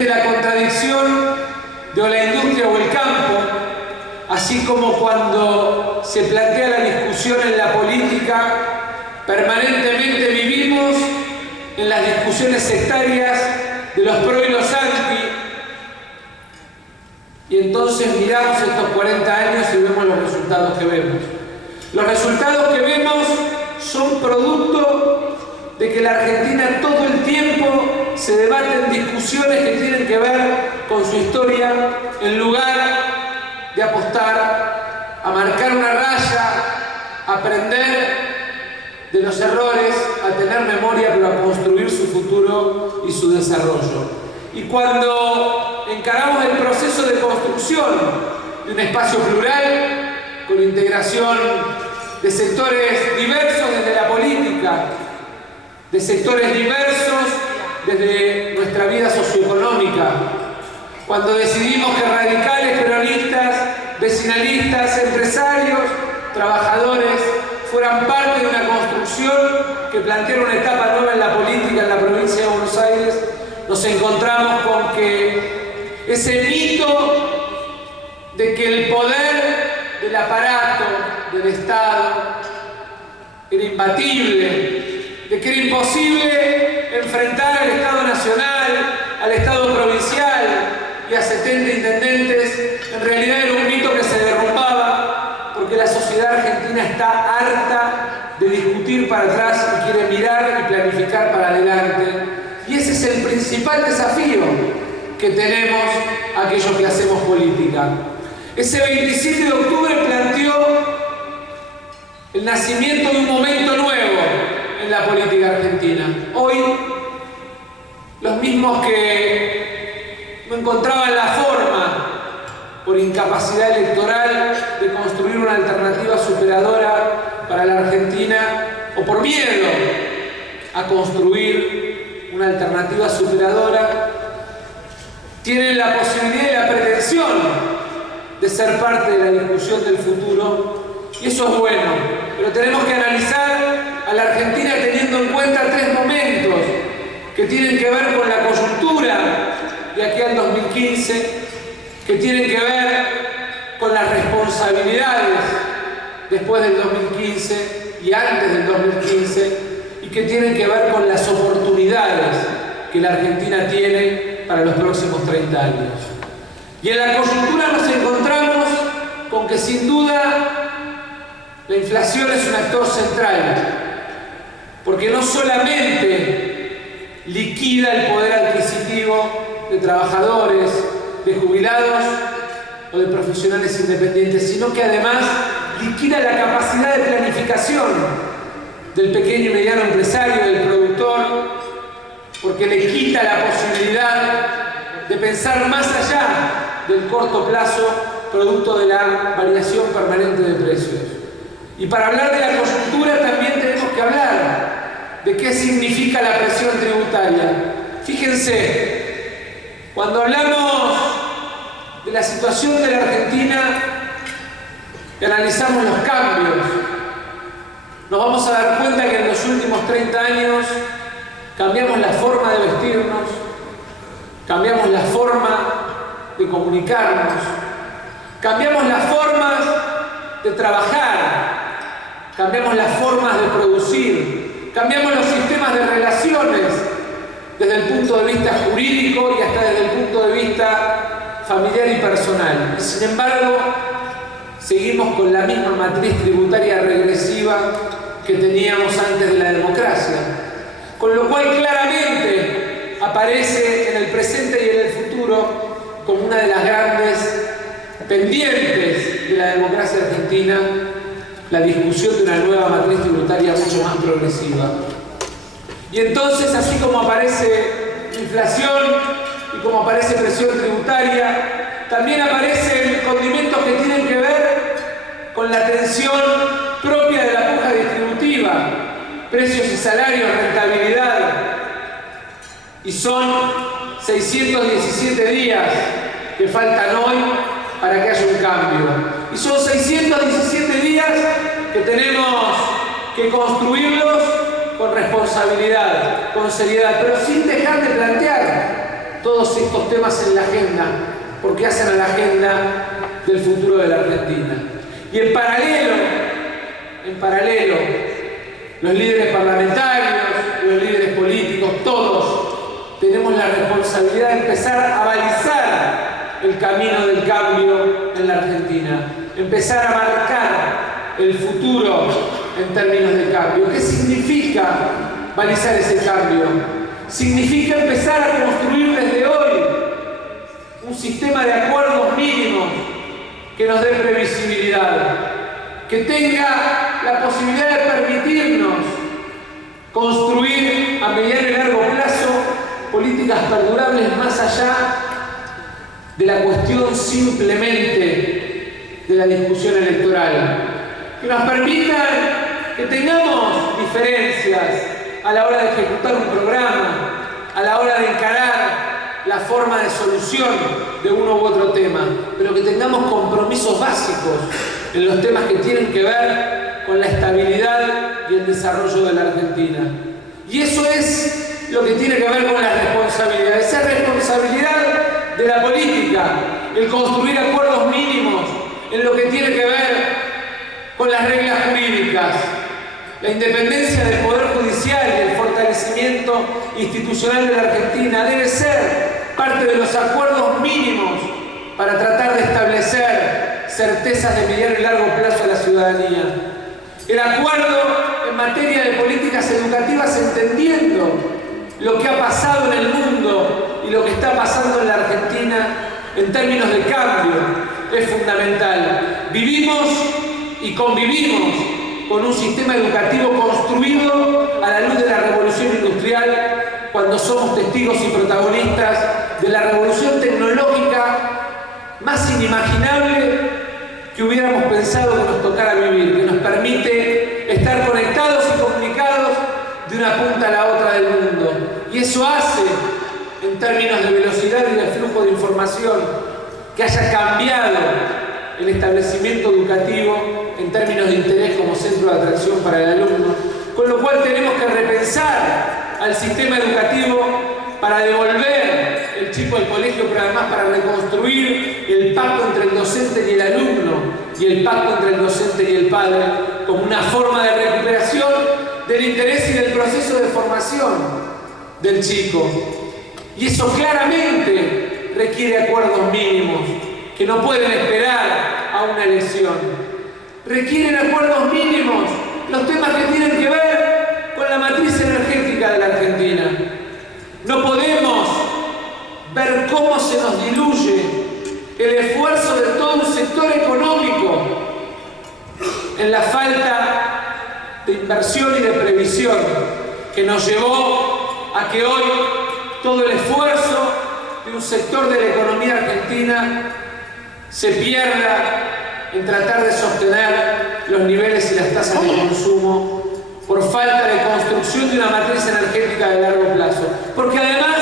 La contradicción de la industria o el campo, así como cuando se plantea la discusión en la política, permanentemente vivimos en las discusiones sectarias de los pro y los anti, y entonces miramos estos 40 años y vemos los resultados que vemos. Los resultados que vemos son producto de que la Argentina todo el tiempo se debaten discusiones que tienen que ver con su historia, en lugar de apostar a marcar una raya, a aprender de los errores, a tener memoria, pero a construir su futuro y su desarrollo. Y cuando encaramos el proceso de construcción de un espacio plural, con integración de sectores diversos desde la política, de sectores diversos desde nuestra vida socioeconómica, cuando decidimos que radicales, peronistas, vecinalistas, empresarios, trabajadores fueran parte de una construcción que planteara una etapa nueva en la política en la provincia de Buenos Aires, nos encontramos con que ese mito de que el poder del aparato del Estado era imbatible, de que era imposible enfrentar al Estado nacional, al Estado provincial y a 70 intendentes, en realidad era un mito que se derrumbaba porque la sociedad argentina está harta de discutir para atrás y quiere mirar y planificar para adelante. Y ese es el principal desafío que tenemos aquellos que hacemos política. Ese 27 de octubre planteó el nacimiento de un momento nuevo en la política argentina. Hoy, los mismos que no encontraban la forma, por incapacidad electoral, de construir una alternativa superadora para la Argentina, o por miedo a construir una alternativa superadora, tienen la posibilidad y la pretensión de ser parte de la discusión del futuro, y eso es bueno, pero tenemos que analizar a la Argentina teniendo en cuenta tres momentos que tienen que ver con la coyuntura de aquí al 2015, que tienen que ver con las responsabilidades después del 2015 y antes del 2015, y que tienen que ver con las oportunidades que la Argentina tiene para los próximos 30 años. Y en la coyuntura nos encontramos con que sin duda la inflación es un actor central, porque no solamente liquida el poder adquisitivo de trabajadores, de jubilados o de profesionales independientes, sino que además liquida la capacidad de planificación del pequeño y mediano empresario, del productor, porque le quita la posibilidad de pensar más allá del corto plazo, producto de la variación permanente de precios. Y para hablar de la coyuntura también tenemos que hablar de qué significa la presión tributaria. Fíjense, cuando hablamos de la situación de la Argentina y analizamos los cambios, nos vamos a dar cuenta que en los últimos 30 años cambiamos la forma de vestirnos, cambiamos la forma de comunicarnos, cambiamos las formas de trabajar, cambiamos las formas de producir, cambiamos los sistemas de relaciones desde el punto de vista jurídico y hasta desde el punto de vista familiar y personal. Y sin embargo, seguimos con la misma matriz tributaria regresiva que teníamos antes de la democracia. Con lo cual claramente aparece en el presente y en el futuro como una de las grandes pendientes de la democracia argentina, la discusión de una nueva matriz tributaria mucho más progresiva. Y entonces, así como aparece inflación y como aparece presión tributaria, también aparecen condimentos que tienen que ver con la tensión propia de la puja distributiva, precios y salarios, rentabilidad. Y son 617 días que faltan hoy para que haya un cambio. Y son 617 días que tenemos que construirlos con responsabilidad, con seriedad, pero sin dejar de plantear todos estos temas en la agenda, porque hacen a la agenda del futuro de la Argentina. Y en paralelo, los líderes parlamentarios, los líderes políticos, todos tenemos la responsabilidad de empezar a balizar el camino del cambio en la Argentina, empezar a marcar el futuro en términos de cambio. ¿Qué significa balizar ese cambio? Significa empezar a construir desde hoy un sistema de acuerdos mínimos que nos dé previsibilidad, que tenga la posibilidad de permitirnos construir a mediano y largo plazo políticas perdurables más allá de la cuestión simplemente de la discusión electoral, que nos permitan que tengamos diferencias a la hora de ejecutar un programa, a la hora de encarar la forma de solución de uno u otro tema, pero que tengamos compromisos básicos en los temas que tienen que ver con la estabilidad y el desarrollo de la Argentina. Y eso es lo que tiene que ver con la responsabilidad. Esa responsabilidad de la política, el construir acuerdos mínimos en lo que tiene que ver con las reglas jurídicas, la independencia del Poder Judicial y el fortalecimiento institucional de la Argentina debe ser parte de los acuerdos mínimos para tratar de establecer certezas de mediano y largo plazo a la ciudadanía. El acuerdo en materia de políticas educativas, entendiendo lo que ha pasado en el mundo y lo que está pasando en la Argentina en términos de cambio, es fundamental. Vivimos y convivimos con un sistema educativo construido a la luz de la revolución industrial, cuando somos testigos y protagonistas de la revolución tecnológica más inimaginable que hubiéramos pensado que nos tocara vivir, que nos permite estar conectados y comunicados de una punta a la otra del mundo. Y eso hace, en términos de velocidad y de flujo de información, que haya cambiado el establecimiento educativo en términos de interés como centro de atracción para el alumno, con lo cual tenemos que repensar al sistema educativo para devolver el chico al colegio, pero además para reconstruir el pacto entre el docente y el alumno y el pacto entre el docente y el padre como una forma de recuperación del interés y del proceso de formación del chico. Y eso claramente requiere acuerdos mínimos que no pueden esperar a una elección. Requieren acuerdos mínimos los temas que tienen que ver con la matriz energética de la Argentina. No podemos ver cómo se nos diluye el esfuerzo de todo un sector económico en la falta de inversión y de previsión que nos llevó a que hoy todo el esfuerzo de un sector de la economía argentina se pierda en tratar de sostener los niveles y las tasas de consumo por falta de construcción de una matriz energética de largo plazo. Porque además,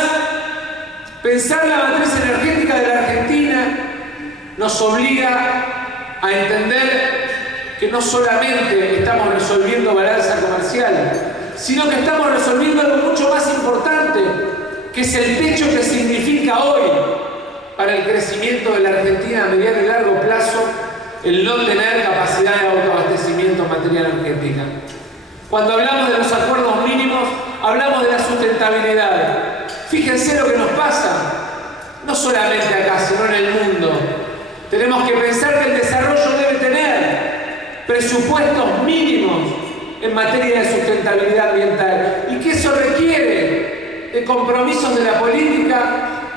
pensar la matriz energética de la Argentina nos obliga a entender que no solamente estamos resolviendo balanza comercial, sino que estamos resolviendo algo mucho más importante, que es el techo que significa hoy para el crecimiento de la Argentina a mediano y largo plazo el no tener capacidad de autoabastecimiento en materia energética. Cuando hablamos de los acuerdos mínimos, hablamos de la sustentabilidad. Fíjense lo que nos pasa, no solamente acá, sino en el mundo. Tenemos que pensar que el desarrollo debe tener presupuestos mínimos en materia de sustentabilidad ambiental y que eso requiere de compromisos de la política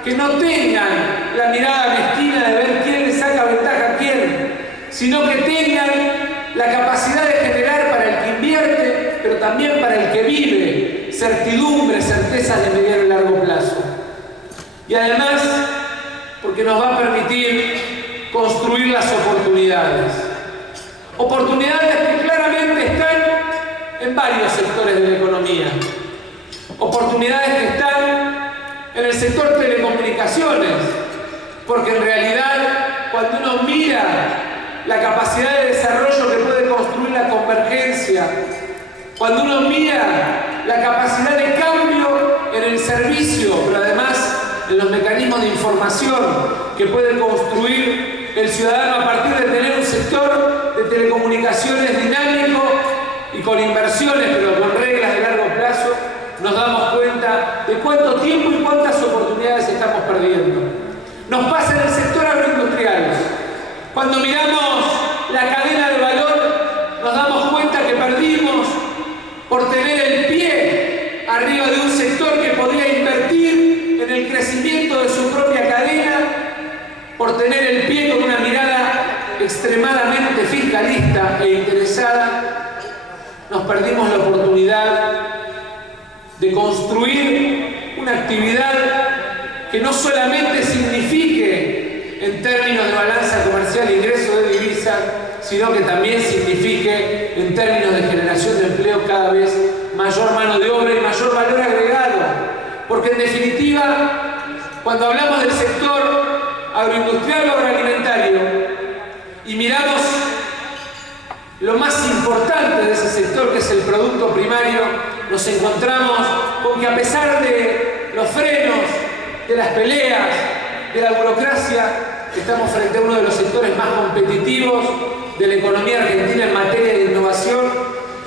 que no tengan la mirada mezquina de ver quién le saca ventaja a quién, sino que tengan la capacidad de generar para el que invierte, pero también para el que vive, certidumbre, certezas de mediano y largo plazo. Y además, porque nos va a permitir construir las oportunidades. Oportunidades que claramente están en varios sectores de la economía. Oportunidades que están en el sector telecomunicaciones, porque en realidad, cuando uno mira la capacidad de desarrollo que puede construir la convergencia, cuando uno mira la capacidad de cambio en el servicio, pero además en los mecanismos de información que puede construir el ciudadano a partir de tener un sector de telecomunicaciones dinámico y con inversiones, pero con reglas de largo plazo, nos damos cuenta de cuánto tiempo y cuántas oportunidades estamos perdiendo. Nos pasa en el sector agroindustrial. Cuando miramos la cadena de valor, nos damos cuenta que perdimos por tener el pie arriba de un sector que podría invertir en el crecimiento de su propia cadena, por tener el pie con una mirada extremadamente fiscalista e interesada. Nos perdimos la oportunidad de construir una actividad que no solamente signifique en términos de balanza comercial ingreso de divisa, sino que también signifique en términos de generación de empleo cada vez mayor mano de obra y mayor valor agregado. Porque en definitiva, cuando hablamos del sector agroindustrial o agroalimentario y miramos lo más importante de ese sector, que es el producto primario, nos encontramos con que a pesar de los frenos, de las peleas, de la burocracia, estamos frente a uno de los sectores más competitivos de la economía argentina en materia de innovación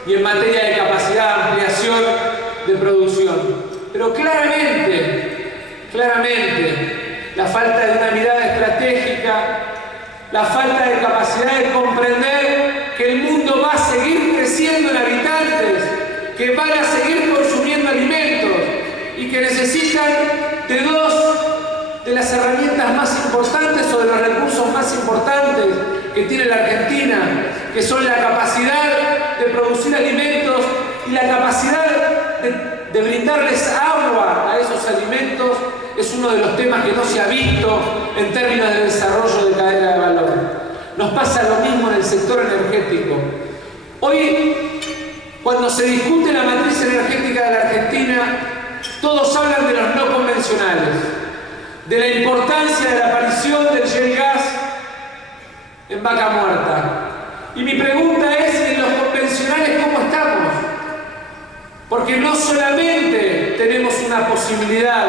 y en materia de capacidad de ampliación de producción. Pero claramente, la falta de una mirada estratégica, la falta de capacidad de comprender que el mundo va a seguir creciendo en habitantes, que van a seguir consumiendo alimentos y que necesitan de dos de las herramientas más importantes o de los recursos más importantes que tiene la Argentina, que son la capacidad de producir alimentos y la capacidad de brindarles agua a esos alimentos. Es uno de los temas que no se ha visto en términos de desarrollo de cadena de valor. Nos pasa lo mismo en el sector energético. Hoy, cuando se discute la matriz energética de la Argentina, todos hablan de los no convencionales, de la importancia de la aparición del shale gas en Vaca Muerta. Y mi pregunta es, ¿en los convencionales cómo estamos? Porque no solamente tenemos una posibilidad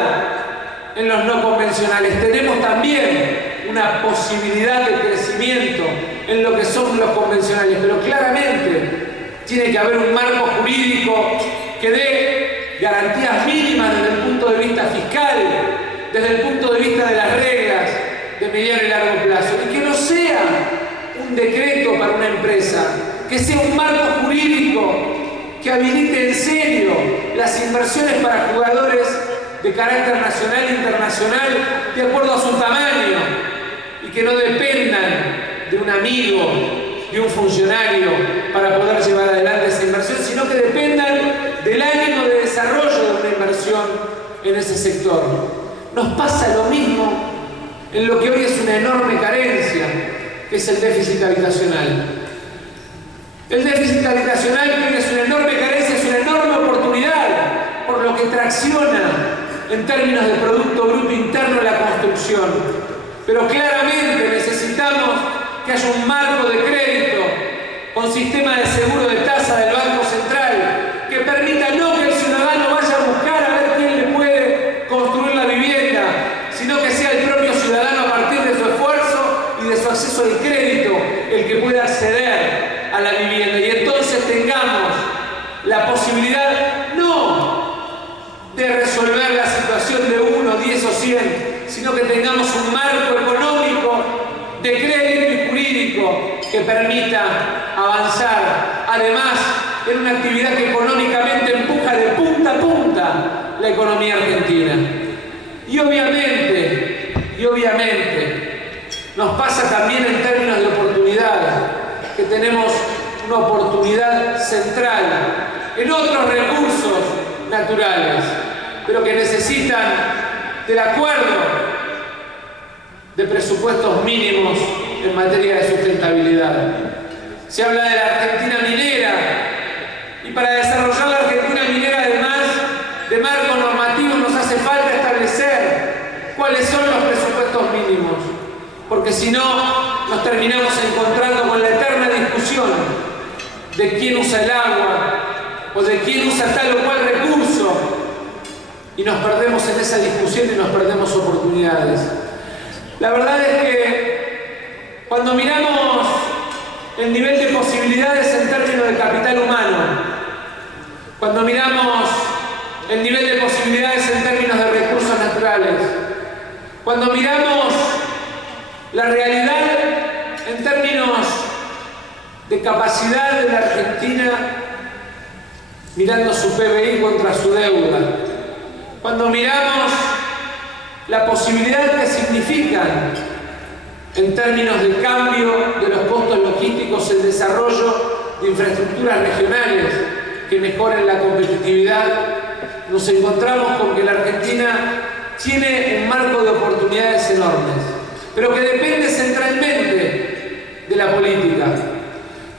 en los no convencionales, tenemos también una posibilidad de crecimiento en lo que son los convencionales, pero claramente tiene que haber un marco jurídico que dé garantías mínimas desde el punto de vista fiscal, desde el punto de vista de las reglas de mediano y largo plazo, y que no sea un decreto para una empresa, que sea un marco jurídico que habilite en serio las inversiones para jugadores de carácter nacional e internacional de acuerdo a su tamaño y que no dependan de un amigo, de un funcionario para poder llevar adelante esa inversión, sino que dependan del ánimo de desarrollo de una inversión en ese sector. Nos pasa lo mismo en lo que hoy es una enorme carencia, que es el déficit habitacional. El déficit habitacional, que hoy es una enorme carencia, es una enorme oportunidad, por lo que tracciona en términos de Producto Bruto Interno la construcción. Pero claramente necesitamos que haya un marco de crédito con sistema de seguro de tasa del Banco Central que permita no que el ciudadano vaya a buscar a ver quién le puede construir la vivienda, sino que sea el propio ciudadano a partir de su esfuerzo y de su acceso al crédito el que pueda acceder a la vivienda. Y entonces tengamos la posibilidad no de resolver la situación de 1, 10 o 100, sino que tengamos un marco económico de crédito y jurídico que permita avanzar, además en una actividad que económicamente empuja de punta a punta la economía argentina. Y obviamente nos pasa también en términos de oportunidad, que tenemos una oportunidad central en otros recursos naturales, pero que necesitan del acuerdo de presupuestos mínimos en materia de sustentabilidad. Se habla de la Argentina minera, y para desarrollar la Argentina minera, además de marco normativo, nos hace falta establecer cuáles son los presupuestos mínimos, porque si no, nos terminamos encontrando con la eterna discusión de quién usa el agua o de quién usa tal o cual recurso, y nos perdemos en esa discusión y nos perdemos oportunidades. La verdad es que cuando miramos el nivel de posibilidades en términos de capital humano, cuando miramos el nivel de posibilidades en términos de recursos naturales, cuando miramos la realidad en términos de capacidad de la Argentina, mirando su PBI contra su deuda, cuando miramos la posibilidad que significan en términos de cambio de los costos logísticos el desarrollo de infraestructuras regionales que mejoren la competitividad, nos encontramos con que la Argentina tiene un marco de oportunidades enormes, pero que depende centralmente de la política,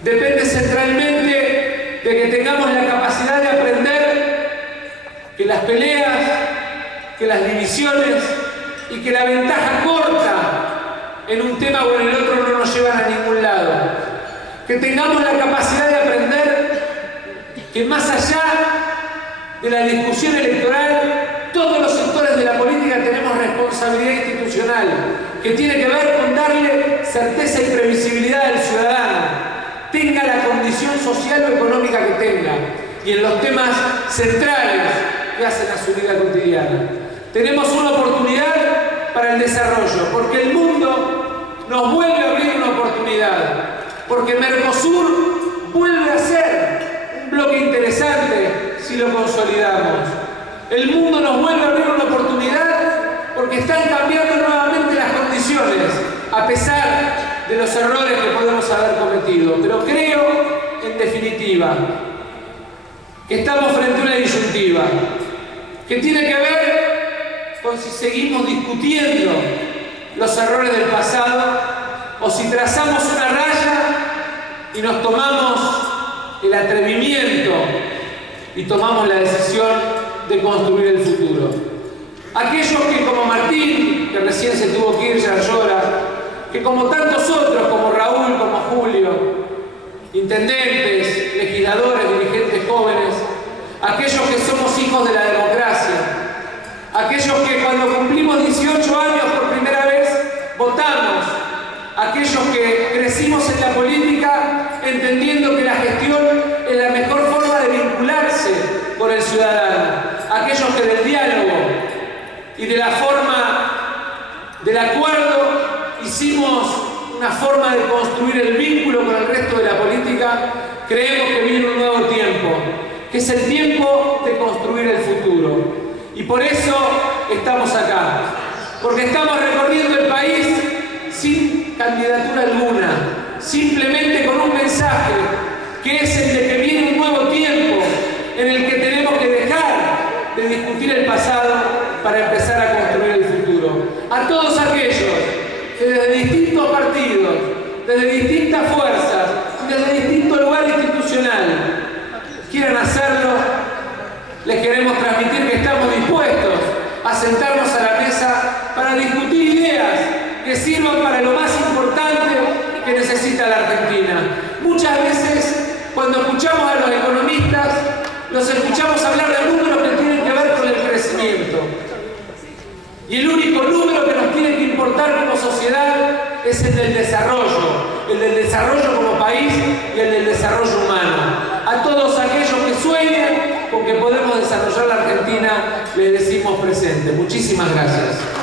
depende centralmente de que tengamos la capacidad de aprender que las peleas, que las divisiones y que la ventaja corta en un tema o en el otro no nos llevan a ningún lado. Que tengamos la capacidad de aprender que más allá de la discusión electoral, todos los sectores de la política tenemos responsabilidad institucional, que tiene que ver con darle certeza y previsibilidad al ciudadano, tenga la condición social o económica que tenga, y en los temas centrales que hacen a su vida cotidiana. Tenemos una oportunidad para el desarrollo, porque el mundo nos vuelve a abrir una oportunidad, porque Mercosur vuelve a ser un bloque interesante si lo consolidamos. El mundo nos vuelve a abrir una oportunidad porque están cambiando nuevamente las condiciones, a pesar de los errores que podemos haber cometido. Pero creo, en definitiva, que estamos frente a una disyuntiva que tiene que ver con si seguimos discutiendo los errores del pasado o si trazamos una raya y nos tomamos el atrevimiento y tomamos la decisión de construir el futuro. Aquellos que como Martín, que recién se tuvo que ir, ya llora, que como tantos otros, como Raúl, como Julio, intendentes, legisladores, dirigentes jóvenes, aquellos que somos hijos de la democracia, aquellos que cuando cumplimos 18 años por primera vez votamos, aquellos que crecimos en la política entendiendo que la gestión es la mejor forma de vincularse con el ciudadano, aquellos que del diálogo y de la forma del acuerdo hicimos una forma de construir el vínculo con el resto de la política, creemos que viene un nuevo tiempo, que es el tiempo de construir el futuro. Y por eso estamos acá, porque estamos recorriendo el país sin candidatura alguna, simplemente con un mensaje, que es el de que viene un nuevo tiempo en el que tenemos que dejar de discutir el pasado para empezar a construir el futuro. A todos aquellos que desde distintos partidos, desde distintas fuerzas, desde distintos lugares institucionales quieran hacerlo, les queremos transmitir que estamos dispuestos a sentarnos a la mesa para discutir ideas que sirvan para lo más importante que necesita la Argentina. Muchas veces, cuando escuchamos a los economistas, los escuchamos hablar de números que tienen que ver con el crecimiento. Y el único número que nos tiene que importar como sociedad es el del desarrollo como país y el del desarrollo humano. A todos aquellos que sueñan con que podemos desarrollar la Argentina, les decimos presente. Muchísimas gracias.